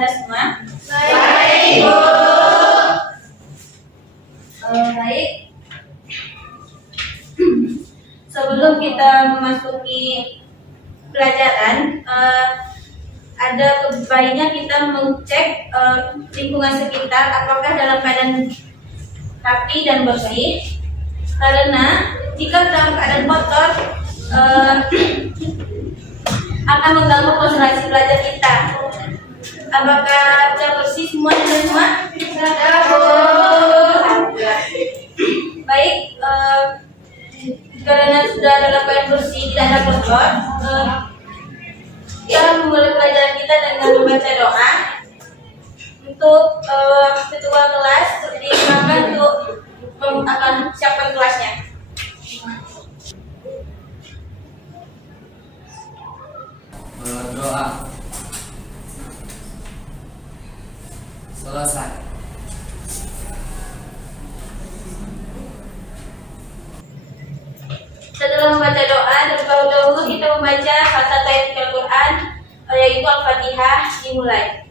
Anda semua? Baik, Bu. Baik. Sebelum kita memasuki pelajaran, ada baiknya kita mengecek lingkungan sekitar apakah dalam keadaan rapi dan bersih. Karena jika dalam keadaan kotor akan mengganggu konsentrasi belajar kita. Apakah sudah bersih semua? Baik, karena sudah dalam keadaan bersih, tidak ada kotor, kita memulai pelajaran kita dengan membaca doa untuk ketua kelas dimakan untuk akan siapkan kelasnya. Berdoa. Selesai. Setelah membaca doa, terlebih dahulu kita membaca salah satu ayat Al-Quran, yaitu Al-Fatihah. Dimulai.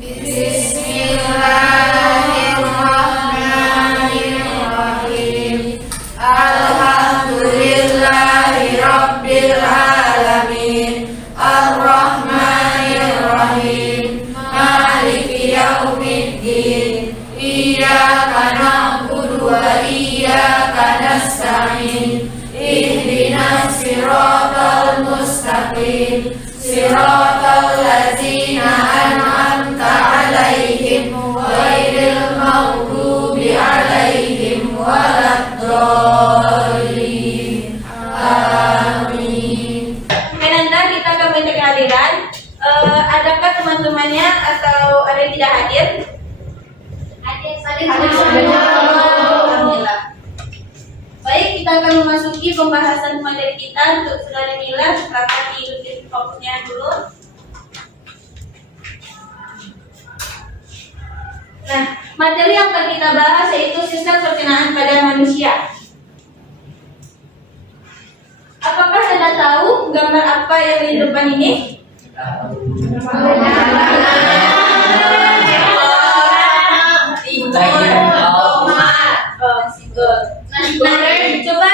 Bismillahirrahmanirrahim. Alhamdulillahirabbil alamin. Ar-Rahmanir-Rahim. Maliki yaumiddin. Iyyaka na'budu wa iyyaka nasta'in. Ihdinas siratal mustaqim. Siratal ladzina an'amta 'alaihim ghairil maghdubi 'alaihim waladdallin. Amin. Kemudian kita akan baca kehadiran. Adakah teman-temannya atau ada yang tidak hadir? Hadir. Alhamdulillah. Baik, kita akan memasuki pembahasan materi kita untuk saudara Nila. Silakan diikuti fokusnya dulu. Nah, materi yang akan kita bahas yaitu sistem pencernaan pada manusia. Apakah Anda tahu gambar apa yang di depan ini? Nah, coba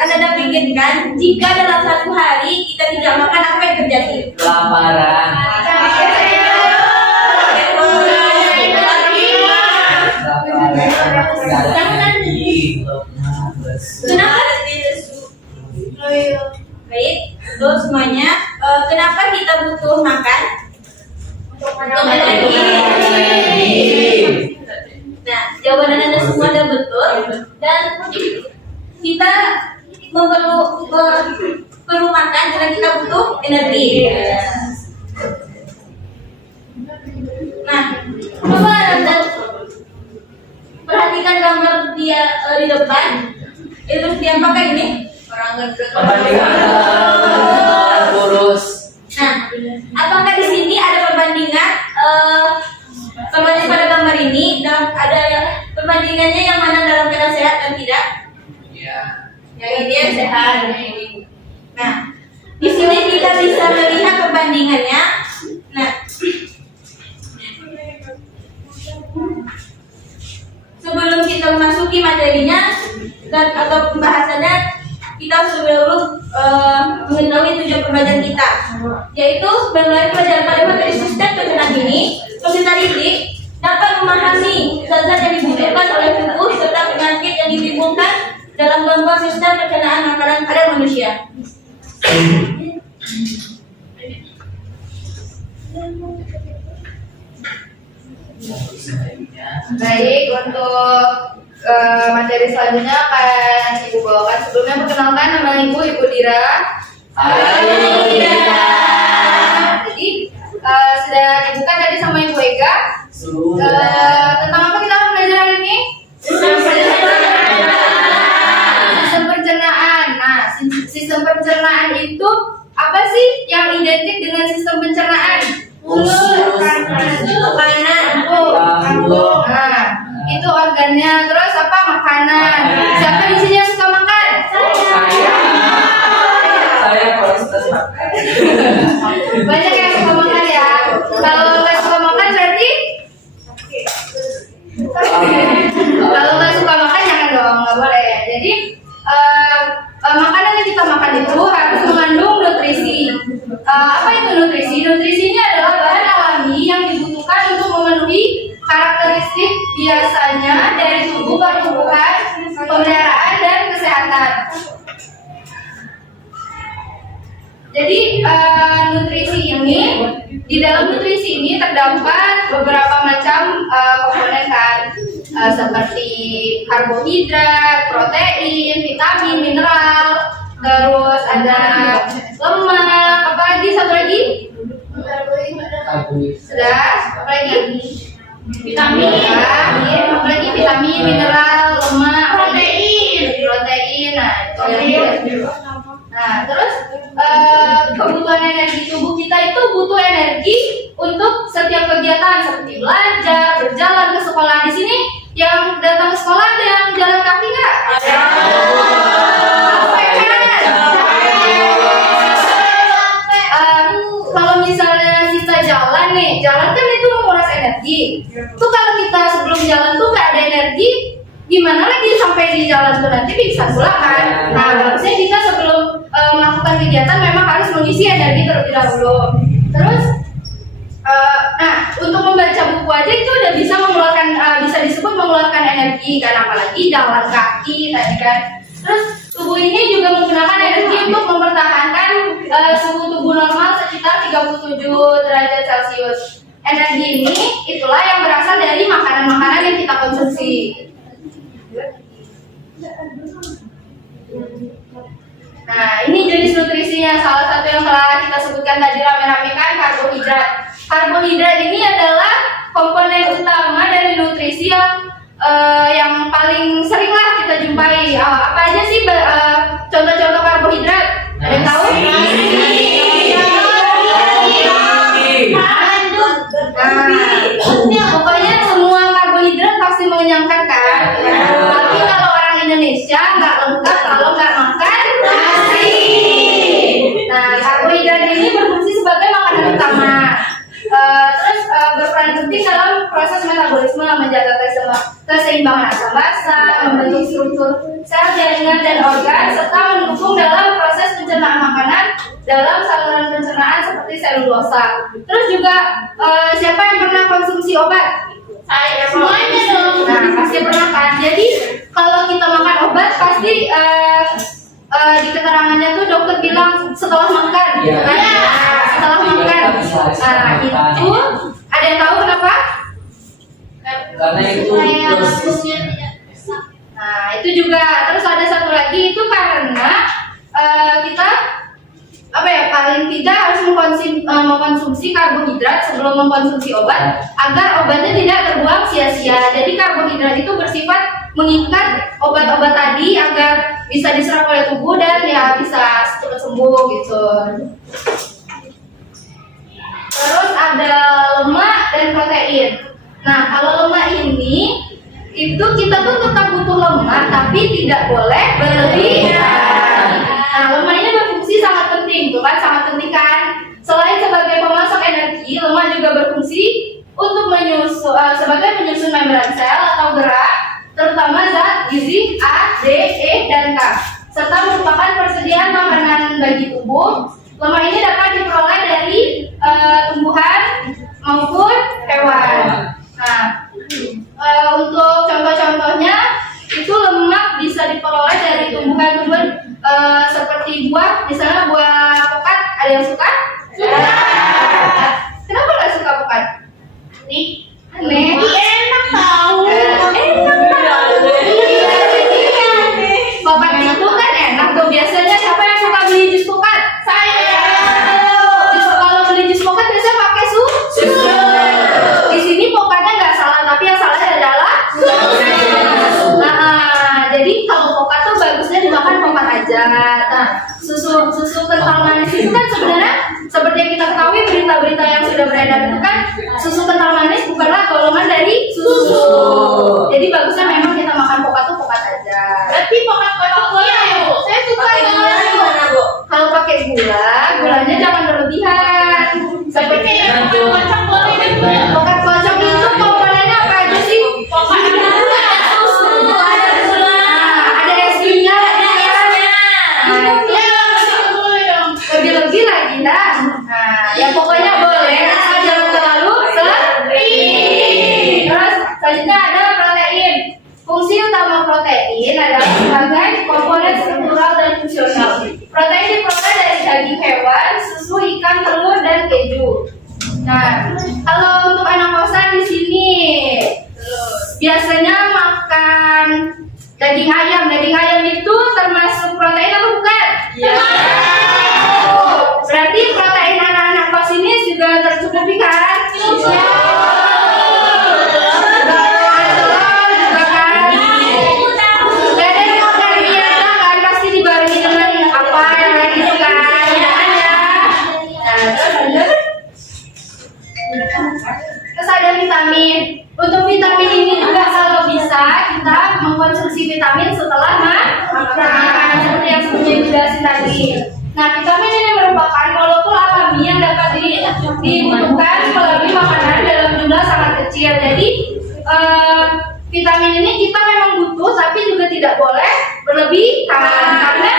Anda pikirkan, jika dalam satu hari kita tidak makan, apa yang terjadi? Kelaparan. Kenapa? Baik, untuk semuanya, kenapa kita butuh makan? Untuk energi. Nah, jawaban Anda semua sudah betul, dan kita perlu makan karena kita butuh energi. Nah, coba Anda perhatikan gambar dia di depan. Itu dia pakai ini. Perbandingan kurus. Nah, apakah di sini ada perbandingan pada gambar ini? Ada perbandingannya yang mana dalam keadaan sehat dan tidak? Ya. Yang ini yang sehat. Nah, di sini kita bisa melihat perbandingannya. Nah, sebelum kita memasuki materinya atau pembahasannya, kita harus dulu mengetahui tujuan pembelajaran kita, yaitu melalui pelajaran pada materi sistem pencernaan ini, peserta didik dapat memahami zat-zat yang dibutuhkan oleh tubuh serta penyakit yang ditimbulkan dalam gangguan sistem pencernaan makanan pada manusia. Baik, untuk materi selanjutnya akan Ibu bawakan. Sebelumnya perkenalkan, nama Ibu Dira. Halo, Dira. Jadi sudah dibuka tadi sama Ibu Ega. Tentang apa kita akan belajar hari ini? Sistem pencernaan. Nah, sistem pencernaan itu apa sih yang identik dengan sistem pencernaan? Usus, makanan, lambung. Nah, itu organnya. Terus apa? Makanan. Siapa di sini yang suka makan? Saya konsisten makan. Banyak yang suka makan ya. Kalau nggak suka makan biasanya dari tubuh pertumbuhan, pemeliharaan dan kesehatan. Jadi di dalam nutrisi ini terdapat beberapa macam komponen kan, seperti karbohidrat, protein, vitamin, mineral, terus ada lemak, apa lagi satu lagi? Sudah, apa lagi? Vitamin, apalagi vitamin, mineral, lemak, protein. Nah, terus kebutuhan energi tubuh kita itu butuh energi untuk setiap kegiatan seperti belajar, berjalan ke sekolah. Di sini yang datang ke sekolah ada yang jalan kaki nggak? Kalau misalnya kita jalan nih, jalan kan itu menguras energi. Tuh kalau kita sebelum jalan tuh nggak ada energi, gimana lagi sampai di jalan tuh nanti pingsan pula kan? Nah, harusnya kita sebelum melakukan kegiatan memang harus mengisi energi terlebih dahulu. Terus, nah untuk membaca buku aja itu udah bisa mengeluarkan, bisa disebut mengeluarkan energi kan, apalagi jalan kaki tadi kan. Terus tubuh ini juga menggunakan energi untuk mempertahankan suhu tubuh normal sekitar 37 derajat Celcius. Energi ini itulah yang berasal dari makanan-makanan yang kita konsumsi. Nah, ini jenis nutrisinya. Salah satu yang telah kita sebutkan tadi rame-rame kan, karbohidrat. Karbohidrat ini adalah komponen utama dari nutrisi yang paling seringlah kita jumpai. Apa aja sih contoh-contoh karbohidrat? Ada yang tahu? Nah, pokoknya semua karbohidrat pasti mengenyangkan kan? Tapi kalau orang Indonesia nggak lengkap kalau nggak makan nasi. Nah, karbohidrat ini berfungsi sebagai makanan utama. Terus berperan penting dalam proses metabolisme, menjaga keseimbangan asam basa, membentuk struktur sel, jaringan dan organ, serta mendukung dalam proses pencernaan makanan dalam saluran pencernaan seperti selulosa. Terus juga siapa yang pernah konsumsi obat? Saya semuanya dong. Nah, pasti pernah kan. Jadi kalau kita makan obat pasti di keterangannya tuh dokter bilang setelah makan, kan? Setelah makan. Nah, itu ada yang tahu kenapa? Karena itu plus. Nah, itu juga. Terus ada satu lagi itu karena kita paling tidak harus mengkonsumsi karbohidrat sebelum mengkonsumsi obat agar obatnya tidak terbuang sia-sia. Jadi karbohidrat itu bersifat mengikat obat-obat tadi agar bisa diserap oleh tubuh dan ya bisa cepat sembuh gitu. Terus ada lemak dan protein. Nah, kalau lemak ini itu kita tuh tetap butuh lemak tapi tidak boleh berlebihan. Nah, lemak ini berfungsi sangat penting, tuh kan, sangat penting kan. Selain sebagai pemasok energi, lemak juga berfungsi untuk sebagai penyusun membran sel atau gerak, terutama zat gizi A, D, E, dan K, serta merupakan persediaan makanan bagi tubuh. Lemak ini dapat diperoleh dari tumbuhan maupun hewan. Nah, untuk contoh-contohnya itu lemak bisa diperoleh dari tumbuhan-tumbuhan seperti buah, misalnya buah pokat. Ada yang suka? Kenapa nggak suka pokat? Nih, Aneh. enak tahu. Pokat itu kan enak tuh. Biasanya siapa yang suka beli jus pokat? Saya. Kalau beli jus pokat biasanya pakai susu. Di sini pokatnya nggak salah, tapi yang salah adalah susu. Nah, jadi kalau pokat tuh bagusnya dimakan pokat aja. Nah, susu kental manis itu kan sebenarnya seperti yang kita ketahui berita-berita yang sudah beredar itu kan susu kental manis bukanlah golongan dari susu. Jadi bagusnya memang kita makan pokat tuh pokat aja. Berarti pokat boleh ya, Bu? Saya suka banget. Gimana, Bu? Kalau pakai gulanya jangan berlebihan. Seperti kayak pokat kocok boleh kan, Bu? Pokat kocok itu komponennya apa aja sih? Pokat ada susu, ada gula. Ada es krimnya, Ada esnya. Ya, boleh dong. lebih-lebih lagi dah. Nah, ya pokoknya boleh asal jangan terlalu sering. Terus selanjutnya ada protein adalah sebagai komponen struktural dan fungsional. Protein diperoleh dari daging hewan, susu, ikan, telur, dan keju. Nah, kalau untuk anak kosan di sini biasanya makan daging ayam. Daging ayam itu termasuk protein atau bukan? Iya. Berarti protein anak-anak kos ini juga tercukupi kan? Iya. Terus ada vitamin. Untuk vitamin ini juga kalau bisa kita mengkonsumsi vitamin setelah makan seperti yang sebelumnya dijelasin tadi. Nah, vitamin ini merupakan molekul alami yang dapat dibutuhkan melalui makanan dalam jumlah sangat kecil. Jadi vitamin ini kita memang butuh, tapi juga tidak boleh berlebihan karena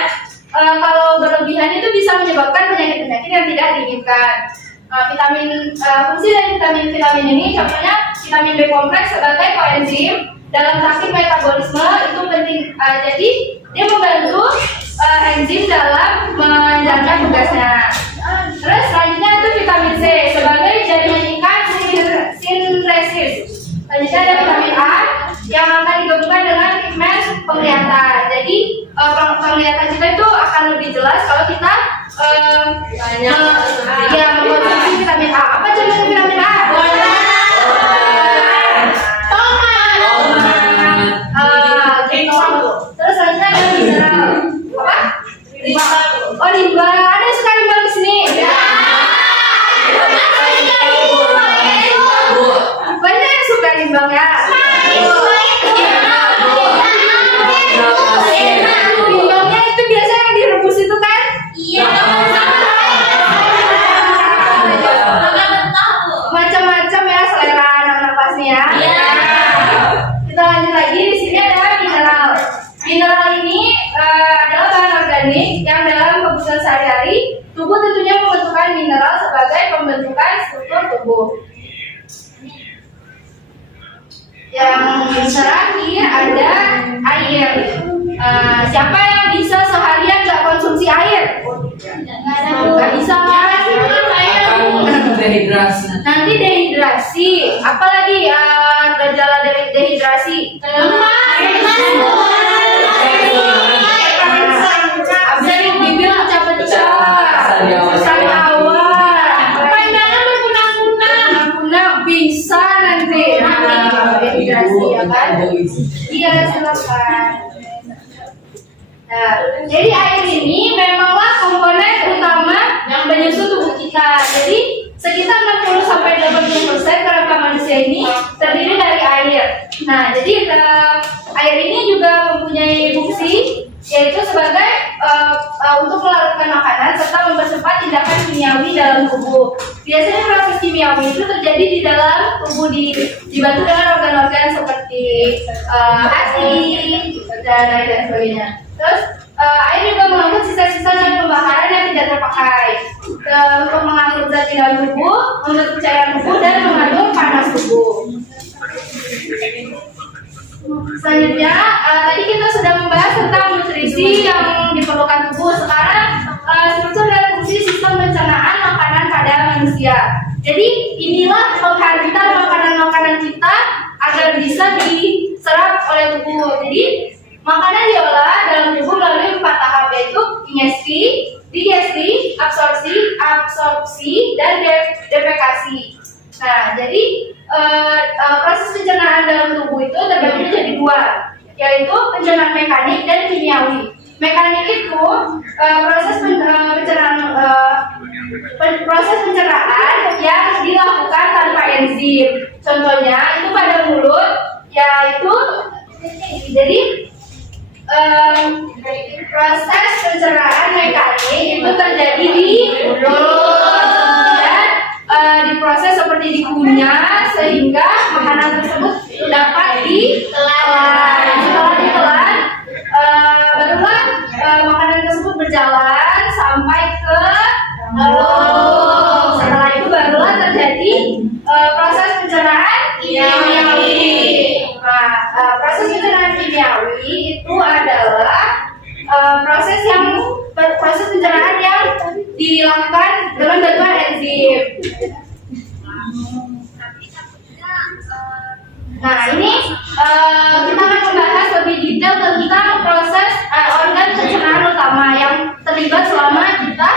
kalau berlebihan itu bisa menyebabkan penyakit-penyakit yang tidak diinginkan. Fungsi dari vitamin ini contohnya vitamin B kompleks sebagai koenzim dalam taktik metabolisme itu penting. Jadi dia membantu enzim dalam menjalankan tugasnya. Terus selanjutnya itu vitamin C sebagai jaringan ikat sintesis. Selanjutnya ada vitamin A yang akan digabungkan dengan pigmen penglihatan. Jadi penglihatan kita itu akan lebih jelas kalau kita mengkonsumsi vitamin A. Apa jenis vitamin A? Terus selanjutnya ada mineral. Apa? Oh, limbah. Ada yang suka limbah di sini? Banyak yang suka limbah ya. Limbahnya itu biasanya yang direbus itu kan? Iya. Macam-macam ya selera anak-anak kelasnya ya. Iya. Kita lanjut lagi, di sini ada mineral. Mineral ini adalah bahan organik yang dalam kebutuhan sehari-hari tubuh tentunya membutuhkan mineral sebagai pembentukan struktur tubuh. Yang terakhir ada air. Siapa yang bisa seharian nggak konsumsi air? Nggak bisa kan? Dehidrasi. Nanti dehidrasi. Apalagi gejala dari dehidrasi? Abis bibir pecah-pecah, sariawan, kunang-kunang, bisa nanti. Dehidrasi ya kan? Iya, silakan. Nah, jadi air ini memanglah komponen utama yang menyusun tubuh kita. Jadi sekitar 60-80% kerangka manusia ini terdiri dari air. Nah, jadi air ini juga mempunyai fungsi yaitu sebagai untuk melarutkan makanan serta mempercepat tindakan kimiawi dalam tubuh. Biasanya proses kimiawi itu terjadi di dalam tubuh dibantu dengan organ-organ seperti hati dan lain sebagainya. Terus air juga mengangkut sisa-sisa zat pembakaran yang tidak terpakai untuk mengangkut zat di dalam tubuh, membentuk cairan tubuh dan mengandung panas tubuh. Selanjutnya, tadi kita sudah membahas tentang nutrisi yang diperlukan tubuh. Sekarang struktur dan fungsi sistem pencernaan makanan pada manusia. Jadi inilah penghantar makanan-makanan kita agar bisa diserap oleh tubuh. Jadi makanan diolah dalam tubuh melalui 4 tahap yaitu ingesti, digesti, absorpsi, dan defekasi. Nah, jadi proses pencernaan dalam tubuh itu terbagi menjadi 2, yaitu pencernaan mekanik dan kimiawi. Mekanik itu proses pencernaan yang dilakukan tanpa enzim. Contohnya itu pada mulut, yaitu jadi proses pencernaan mekanik itu terjadi di mulut dan diproses seperti dikunyah sehingga makanan tersebut dapat ditelan. Setelah ditelan, barulah makanan tersebut berjalan sampai ke mulut. Setelah itu barulah terjadi proses pencernaan kimiawi. Proses pencernaan kimiawi itu adalah proses pencernaan yang dilakukan dalam bantuan enzim. Nah, ini kita akan membahas lebih detail tentang proses organ pencernaan utama yang terlibat selama kita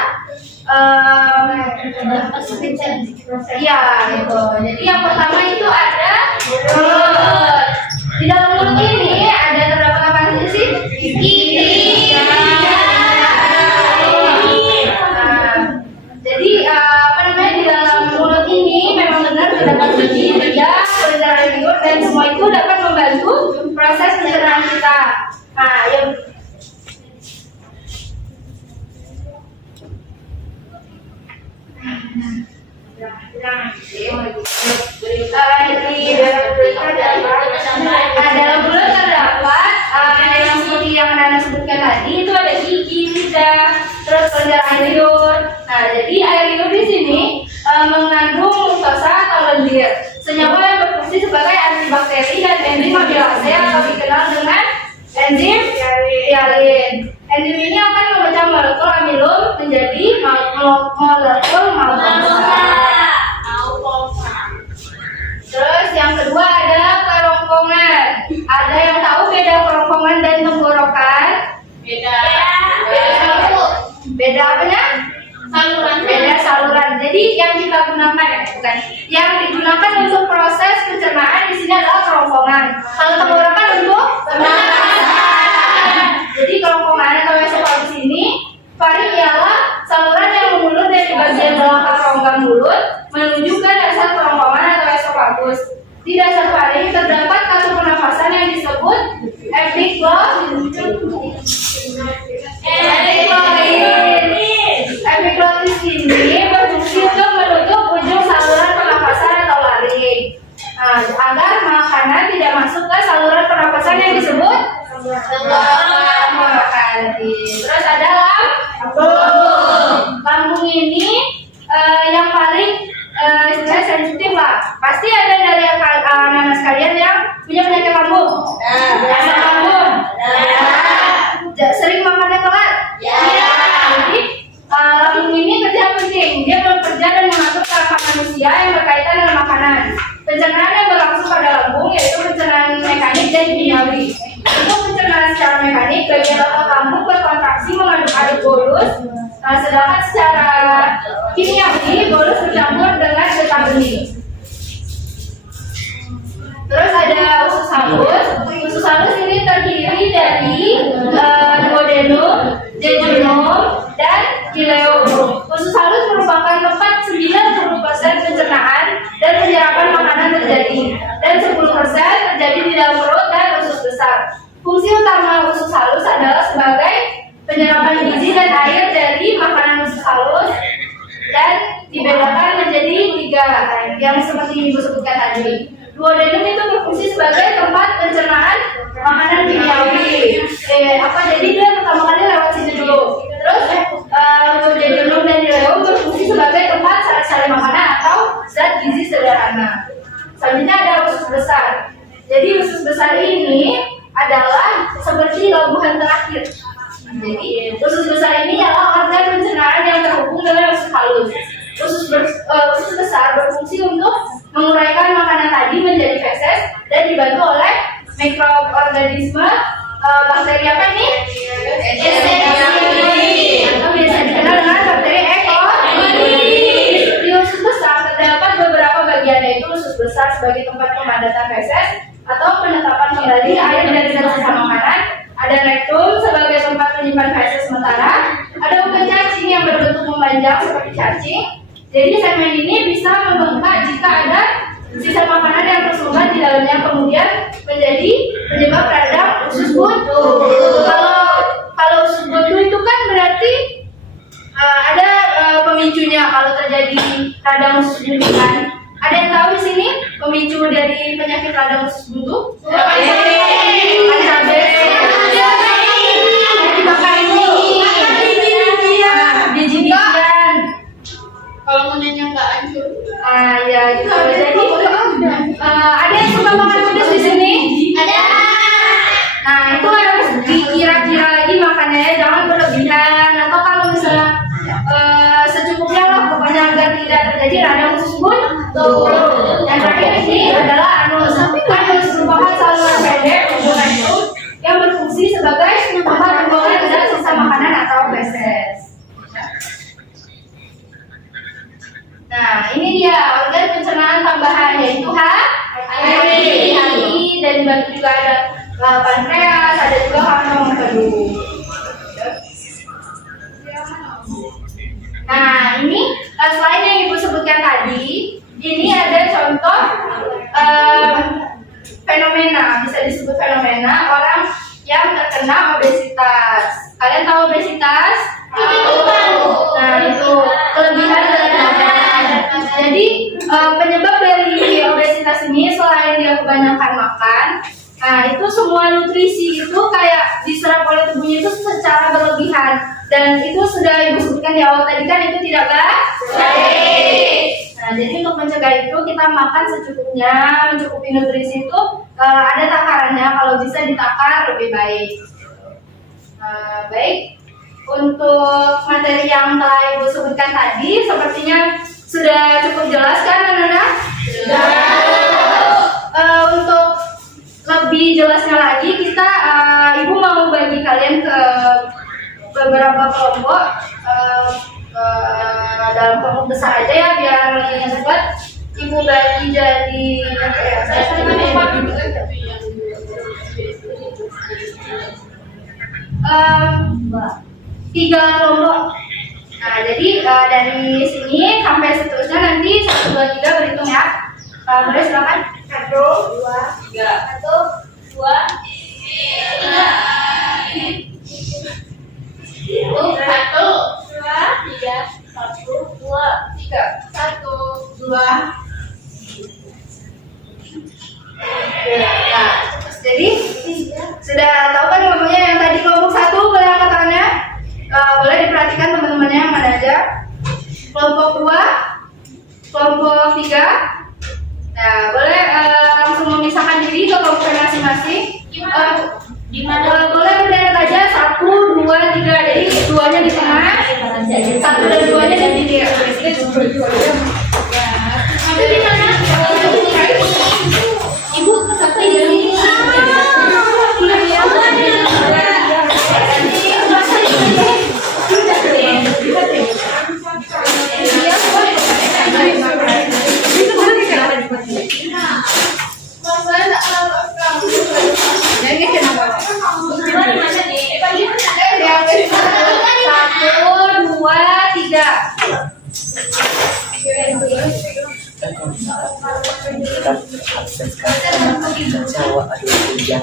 ya, gitu. Jadi yang pertama itu ada mulut. Di dalam mulut ini ada terdapat apa sih? Gigi. Jadi apa namanya, di dalam mulut ini memang benar terdapat gigi, lidah, pencernaan liur, dan semua itu dapat membantu proses pencernaan kita. Nah, yang dalam mulut terdapat yang seperti yang Nana sebutkan tadi, itu ada gigi, lidah, terus pencernaan liur. Nah, jadi air liur di sini mengandung mukosa atau lendir, senyawa yang berfungsi sebagai antibakteri dan enzim amilase atau dikenal dengan enzim hyalin. Enzim ini akan memecah molekul amilum menjadi molekul maltosa. Terus yang kedua ada kerongkongan. Ada yang tahu beda kerongkongan dan tenggorokan? Beda apanya? Saluran. Beda saluran. Jadi yang kita gunakan yang digunakan untuk proses pencernaan di sini adalah kerongkongan. Kalau tenggorokan untuk pernapasan. Jadi kerongkongan atau esofagus ini faring ialah saluran yang mengulut dari bagian belakang rongga mulut menuju ke dasar kerongkongan atau esofagus. Di dasar faring terdapat kantung pernafasan yang disebut epiglotis ini berfungsi untuk menutup ujung saluran pernafasan atau laring, agar makanan tidak masuk ke saluran pernafasan yang disebut tenggorokan. Terus ada lambung. Lambung ini yang paling sensitif lah. Pasti ada dari anak-anak sekalian yang punya penyakit lambung. Asam lambung. Sering makannya telat. Jadi lambung ini kerja penting. Dia bekerja dan mengatur saraf manusia yang berkaitan dengan makanan. Pencernaan yang berlangsung pada lambung yaitu pencernaan mekanik dan kimiawi. Untuk pencernaan secara mekanik, bagian otot lambung berkontraksi mengaduk-aduk bolus. Sedangkan secara kimiawi, bolus bercampur dengan getah bening. Terus ada usus halus. Usus halus ini terdiri dari duodenum, jejunum, dan ileum. Usus halus merupakan tempat 90% pencernaan dan penyerapan makanan terjadi, dan 10% terjadi di dalam perut dan usus besar. Fungsi utama usus halus adalah sebagai penyerapan gizi dan air dari makanan usus halus, dan dibedakan menjadi 3 yang seperti Ibu sebutkan tadi. Duodenum itu berfungsi sebagai tempat pencernaan makanan kimiawi. Jadi dia pertama kali lewat sini dulu. Terus duodenum dan ileum berfungsi sebagai tempat sari-sari makanan atau zat gizi sederhana. Selanjutnya ada usus besar. Jadi usus besar ini adalah seperti labuhan terakhir. Jadi usus besar ini adalah organ pencernaan yang terhubung dengan usus halus. Usus besar berfungsi untuk menguraikan makanan tadi menjadi feses dan dibantu oleh mikroorganisme bakteri apa ini? Atau biasa dikenal dengan bakteri E. coli. Di usus besar terdapat beberapa bagian, yaitu usus besar sebagai tempat pemadatan feses atau penetapan kembali air dari sisa makanan. Ada rektum sebagai tempat menyimpan feses sementara. Ada uken cacing yang berbentuk memanjang seperti cacing. Jadi segmen ini bisa membengkak jika ada sisa makanan yang tersumbat di dalamnya, kemudian menjadi penyebab radang usus buntu. Kalau usus buntu itu kan berarti ada pemicunya. Kalau terjadi radang usus buntu kan, ada yang tahu di sini pemicu dari penyakit radang usus buntu? Kalau menanya nggak hancur. Ya gitu. Jadi ada yang suka makan pedas di sini? dibantu juga ada pankreas, ada juga kantong empedu. Nah, ini selain yang Ibu sebutkan tadi, ini ada contoh fenomena, bisa disebut fenomena orang yang terkena obesitas. Kalian tahu obesitas? Nah, itu kelebihan berat badan. Jadi penyebab dari obesitas ini selain dia kebanyakan makan, nah itu semua nutrisi itu kayak diserap oleh tubuhnya itu secara berlebihan. Dan itu sudah Ibu sebutkan di awal tadi kan itu tidak baik. Nah, jadi untuk mencegah itu kita makan secukupnya, mencukupi nutrisi itu ada takarannya, kalau bisa ditakar lebih baik. Baik, untuk materi yang telah Ibu sebutkan tadi sepertinya sudah cukup jelas kan anak-anak? Sudah. Untuk lebih jelasnya lagi kita Ibu mau bagi kalian ke beberapa kelompok, dalam kelompok besar aja ya biar lebih cepat. Ibu bagi jadi tiga kelompok. Nah, jadi dari sini sampai seterusnya nanti 1, 2, 3 berhitung ya. Boleh silakan. 1, 2, 3. 1, 2, 3. 1, 2, 3. 1, 2, 3. 1, 2, 3. Nah, jadi sudah tahu kan kelompoknya yang tadi kelompok 1 boleh angkat tangannya? Boleh diperhatikan teman-temannya yang mana aja. Kelompok 2, kelompok 3. Nah, boleh langsung memisahkan diri ke kelompok masing-masing. Di mana? Boleh berderet aja 1, 2, 3. Jadi duanya di tengah, 1 dan 2-nya di diri. Itu di mana? Ibu satu di sini. Jawa aduh hujan.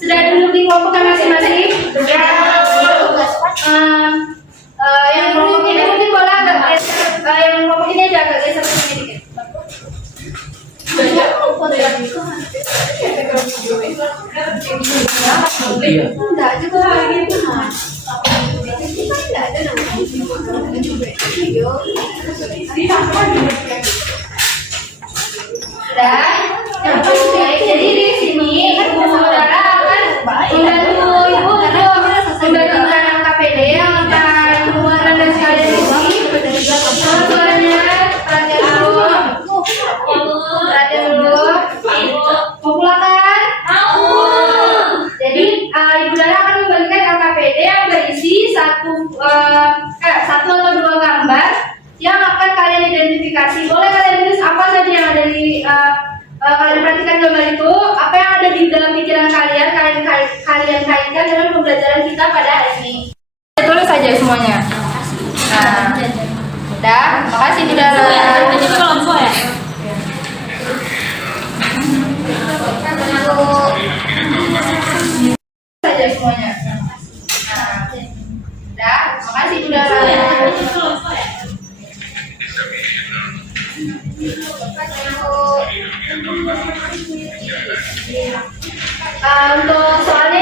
Sudah duduk di kelompok masing-masing. Yang kelompok ini mungkin boleh agak yang kelompok ini aja agak geser ke sini dikit. Enggak juga gitu. Enggak ada jadi di sini ibu saudara akan membantu ibu membagikan KPD yang akan mengeluarkan dan sekalian isi. Suaranya perhatian dulu. Populakan. Jadi ibu Dara akan membagikan LKPD yang berisi satu atau 2 gambar yang akan kalian identifikasi. Boleh kalian tulis apa saja yang ada di kalian perhatikan gambar itu, apa yang ada di dalam pikiran kalian kaitkan dengan pembelajaran kita pada hari ini. Tulis saja semuanya. Nah, udah, makasih Bu Dara. Jadi kelompok ya. Saja semuanya. Nah, udah, makasih Bu Dara. Untuk soalnya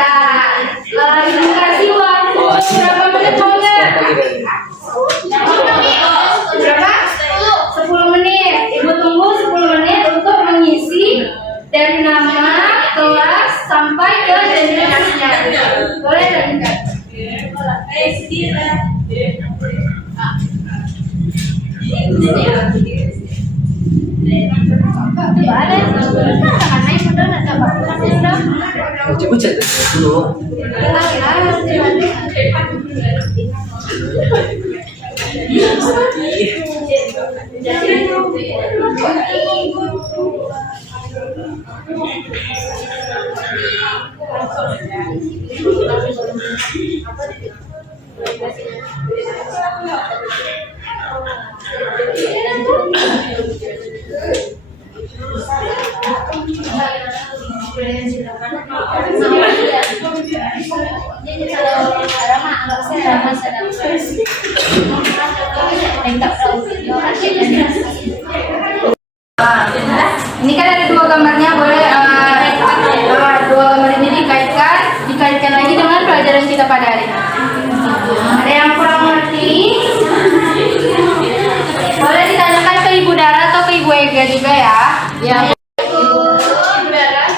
Nah, Ibu kasih waktu berapa menit maunya? Berapa? 10 menit. Ibu tunggu 10 menit untuk mengisi dari nama, kelas, sampai ke destinasinya. Boleh lanjutkan? Coba cek dulu. Ini kan ada dua gambarnya, boleh dua gambar ini dikaitkan lagi dengan pelajaran kita pada hari ini. Ada yang kurang ngerti? Boleh ditanyakan ke Ibu Dara atau ke Ibu Ega juga ya. Ya. Ibu Dara.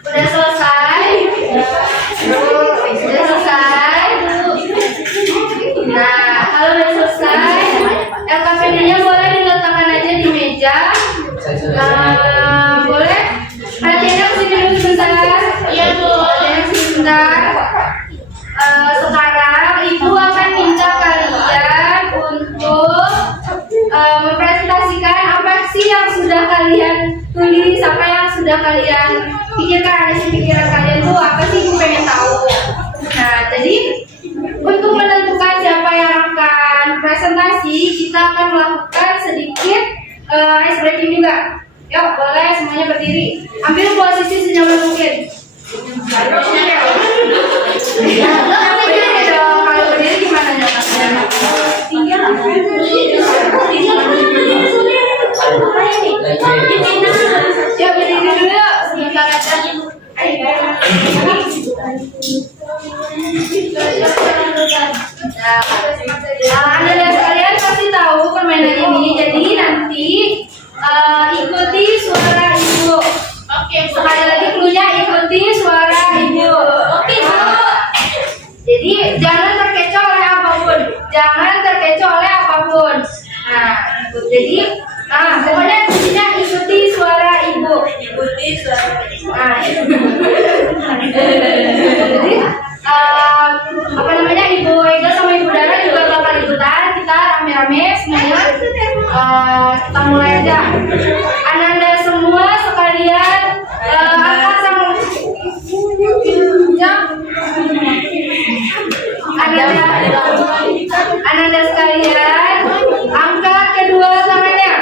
Udah selesai? Sudah selesai? Nah, kalau udah selesai, LKPD-nya boleh diletakkan aja di meja. Boleh? Perhatiannya kesini dulu sebentar. Iya, Bu. Perhatiannya kesini sebentar. Sekarang Ibu akan minta kalian untuk mempresentasikan apa sih yang sudah kalian tulis, apa yang sudah kalian pikirkan. Isi pikiran kalian tuh apa sih, Ibu pengen tahu. Nah, jadi untuk menentukan siapa yang akan presentasi, kita akan melakukan sedikit ice breaking juga. Yuk, boleh semuanya berdiri. Ambil posisi senyaman mungkin. Berdiri dong. Kalau berdiri gimana jalannya? Ya, berdiri dulu. Sebentar aja. Anda sekalian pasti tahu permainan ini. Jadi nanti ikuti suara Ibu. Oke. Sekali lagi cluenya, ikuti suara Ibu. Oke, Bu. Jadi jangan terkecoh oleh apapun. Jangan terkecoh oleh apapun. Nah, jadi pokoknya kuncinya ikuti suara Ibu. Ikuti suara Ibu. Jadi apa namanya, Ibu Ega sama Ibu Dara juga bakal ikutan. Kita rame-rame semuanya. Kita mulai aja. Ananda semua sekalian angkat sama Ananda sekalian angkat kedua tangannya.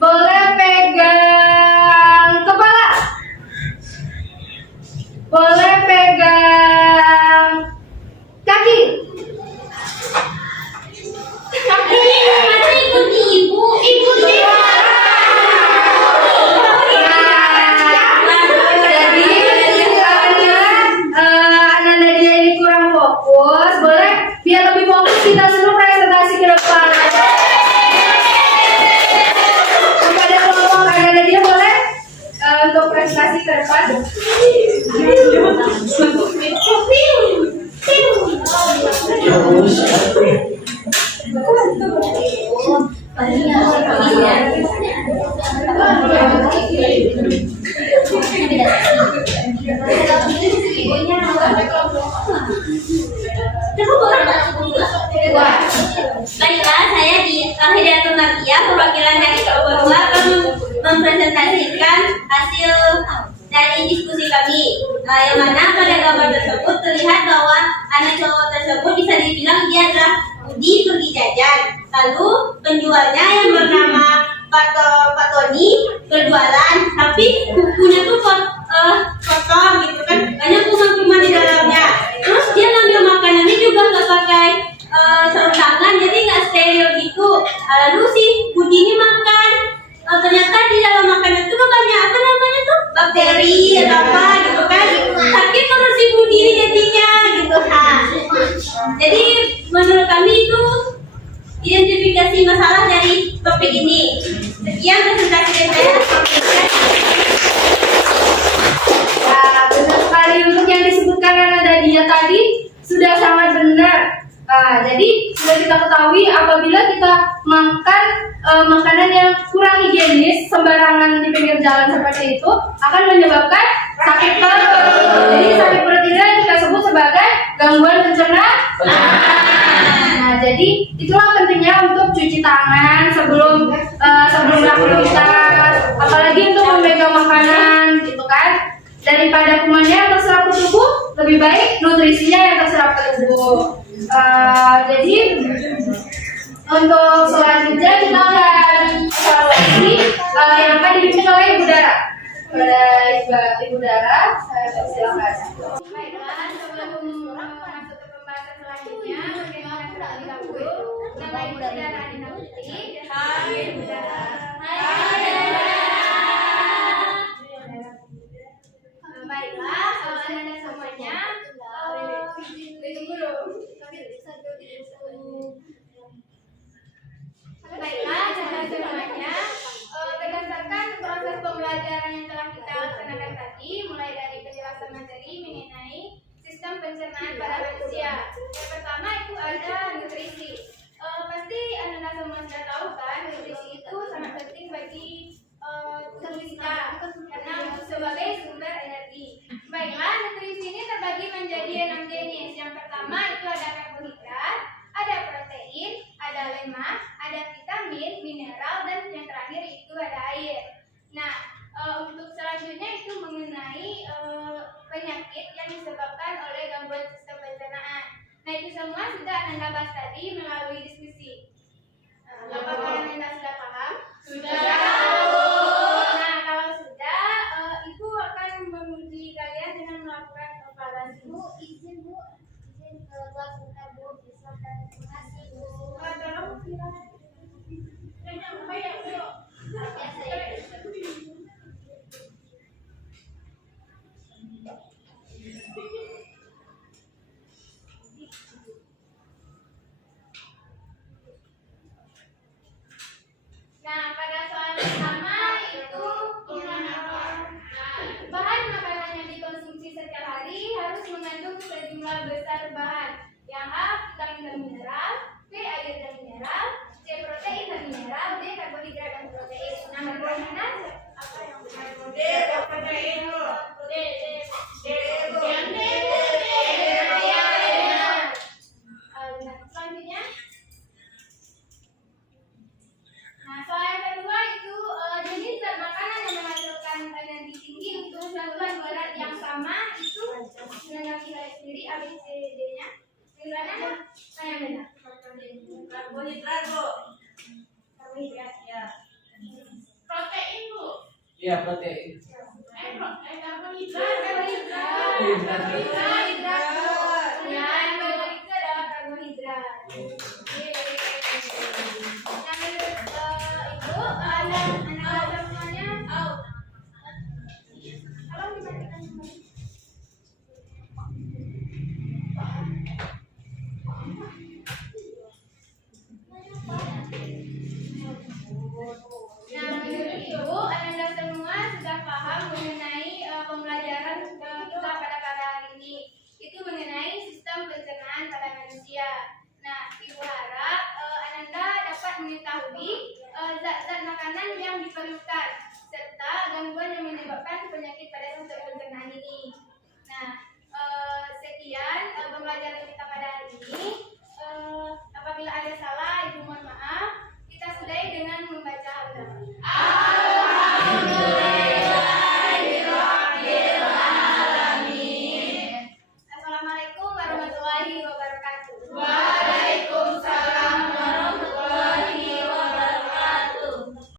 Boleh pegang kepala. Boleh pegang kaki. Ikuti Ibu. Ikuti. Jadi misalnya Ananda dia ini kurang fokus, boleh biar lebih fokus kita semua presentasi ke depan. Kepada kelompok Ananda dia boleh untuk presentasi ke depan. tulisnya. Baiklah, saya di Hidayatul Mardiah, perwakilan dari Kabupaten akan mempresentasikan hasil dari diskusi kami, yang mana pada gambar tersebut terlihat bahwa anak cowok tersebut bisa dibilang dia adalah Budi pergi jajan. Lalu penjualnya yang bernama Pak Tony berjualan, tapi bukunya tuh kosong gitu kan, banyak kuman-kuman di dalamnya. Terus dia ngambil makanannya juga nggak pakai sarung tangan, jadi nggak steril gitu. Lalu si Budi ini makan, ternyata di dalam makanan itu banyak apa namanya tuh bakteri atau apa gitu kan, sakit perut si Budi jadinya gitu kan. Jadi menurut kami itu identifikasi masalah dari topik ini. Sekian presentasi dari saya. Benar sekali untuk yang disebutkan Nadia tadi sudah sangat benar. Jadi sudah kita ketahui apabila kita makan makanan yang kurang higienis sembarangan di pinggir jalan seperti itu akan menyebabkan sakit perut. Jadi sakit perut ini kita sebut sebagai gangguan pencernaan. Nah, jadi itulah pentingnya untuk cuci tangan sebelum beraktivitas, apalagi untuk memegang makanan, gitu kan. Daripada kumannya yang terserap ke tubuh, lebih baik nutrisinya yang terserap ke tubuh. Jadi untuk selanjutnya kita akan evaluasi yang akan dipimpin oleh Ibu Dara. Kepada Ibu Dara, saya persilakan. Baiklah, sebelum masuk ke pembahasan selanjutnya, bagaimana terlebih dahulu nama Ibu Dara Adina Putri. Hai Ibu Dara. Baiklah, anak-anak semuanya, ditunggu dulu. Baiklah, anak-anak semuanya, berdasarkan proses pembelajaran yang telah kita laksanakan tadi, mulai dari penjelasan materi mengenai sistem pencernaan pada manusia. Yang pertama itu ada nutrisi. Pasti anak-anak semua sudah tahu kan, nutrisi itu sangat penting bagi tubuh kita karena sebagai sumber energi. Baiklah, nutrisi ini terbagi menjadi 6 jenis. Yang pertama itu ada karbohidrat, ada protein, ada lemak, ada vitamin, mineral, dan yang terakhir itu ada air. Nah, untuk selanjutnya itu mengenai penyakit yang disebabkan oleh gangguan sistem pencernaan. Nah, itu semua sudah Anda bahas tadi melalui diskusi. Apakah Anda sudah paham? Sudah. Nah, kalau sudah, Ibu akan menguji kalian dengan melakukan evaluasi. Izin kelas kita Bu, silakan. Terima kasih Bu. Tolong silakan. Nah, pada soal pertama itu bahan makanan yang dikonsumsi setiap hari harus mengandung sejumlah besar bahan. Yang A, vitamin dan mineral, B, air dan mineral, C, protein dan mineral, D, karbohidrat dan protein. Nah, menurut Anda apa yang benar? D, protein. Selanjutnya. Nah, soal yang kedua itu jenis zat makanan yang menghasilkan energi tinggi untuk saluran berat yang sama itu dengan nilai sendiri ABCD-nya. Misalnya, yang benar. Karbohidrat, Bu. Karbohidrat. Ya. Protein, Bu. Iya, protein. Karbohidrat.